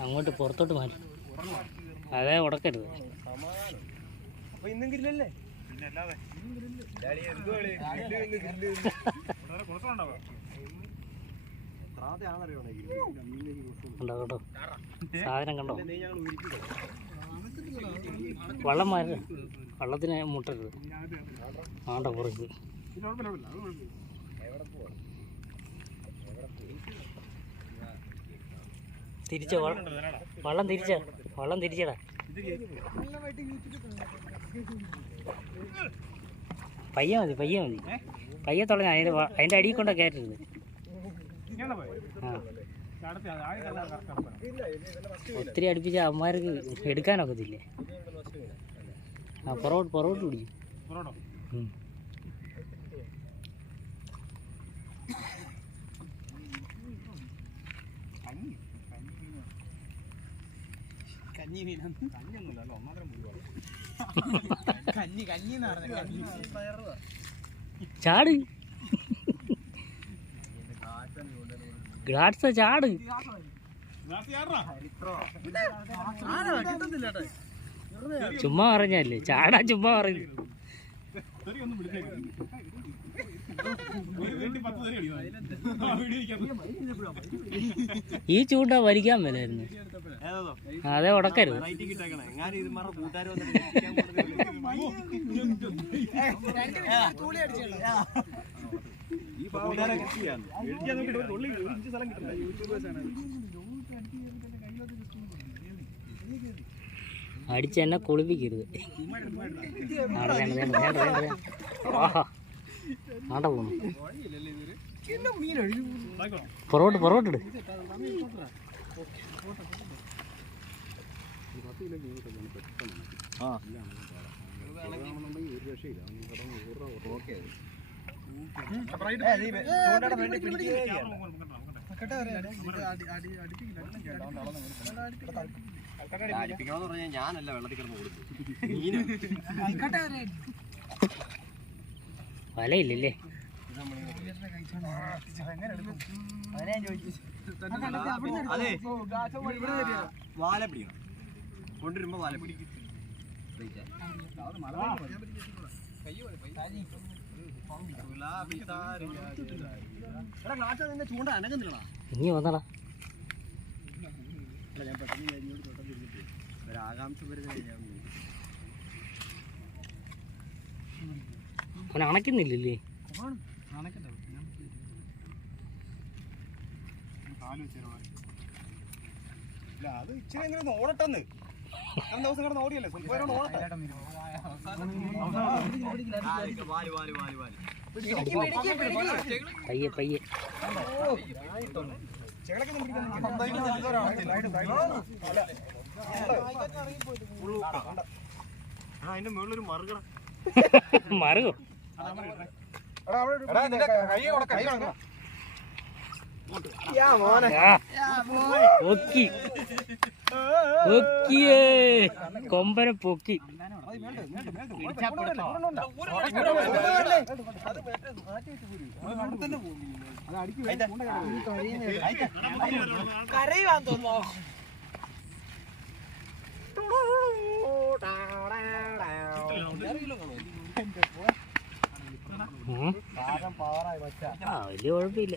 അങ്ങോട്ട് പുറത്തോട്ട് മാറ്റി അതെ ഉടക്കരുത്. അപ്പൊ ഇന്നും കേട്ടോ? സാധനം കണ്ടോ? വള്ളം മാറി വള്ളത്തിന് മുട്ടരുത്. ആണ്ട കുറച്ച്. തിരിച്ച വള്ളം തിരിച്ച വള്ളം തിരിച്ചടാ. പയ്യ മതി പയ്യ മതി. പയ്യ തുളഞ്ഞ അതിന്റെ അതിന്റെ അടിയിൽ കൊണ്ടൊക്കെ കയറ്റരുത് ആ. ഒത്തിരി അടുപ്പിച്ച അമ്മമാർക്ക് എടുക്കാനൊക്കത്തില്ലേ? ആ പൊറോട്ട് പൊറോട്ട് പിടിക്കും ചാടി കഞ്ഞി കഞ്ഞൊന്നുമല്ല കഞ്ഞി കഞ്ഞി എന്ന് പറഞ്ഞ കഞ്ഞി. ഗ്ലാഡ്സ ചാട്. ചുമ്മാ പറഞ്ഞല്ലേ? ചാടാ ചുമ്മാ പറഞ്ഞു. ഈ ചൂണ്ട വലിക്കാൻ മേലായിരുന്നു. അതെ ഉടക്കരുത്. അടിച്ച് എന്നെ കുളിപ്പിക്കരുത് ആടെ വേണ്ട വേണ്ട വേണ്ട വേണ്ട വേണ്ട ആഹാ ആടെ പോണു. പുറകോട്ട് പുറകോട്ട് ഇട്. അടിപ്പിക്കണമെന്ന് ഞാനല്ല വെള്ളത്തിൽ കിടന്ന് കൊടുക്കും വലയില്ലല്ലേ വാല പിടിക്കണം. കൊണ്ടുവരുമ്പോ വാല പിടിക്കും. ഇനി വന്നടാ. ഞാൻ പെട്ടെന്ന് അണയ്ക്കുന്നില്ലല്ലേ അത് ഇച്ചിരി എങ്ങനെ ഓടട്ടെന്ന് ദിവസം കിടന്ന് ഓടിയല്ലേ പയ്യെ പയ്യെ അതിന്റെ മുകളിലൊരു മറുകട മറുകോ ആ, പൊക്കി പൊക്കിയേ. കൊമ്പനെ പൊക്കി. ഉം. ആ വലിയ കുഴപ്പമില്ല.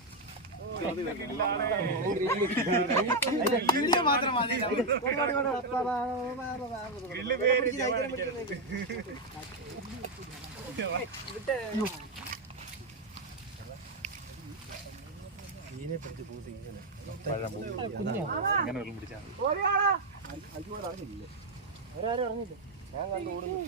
മീനെ പിടിച്ച് പോത്ത് ഇങ്ങനെ ഇങ്ങനെ വെള്ളം പിടിച്ചാൽ ഞാൻ കണ്ടു ഓടുന്നു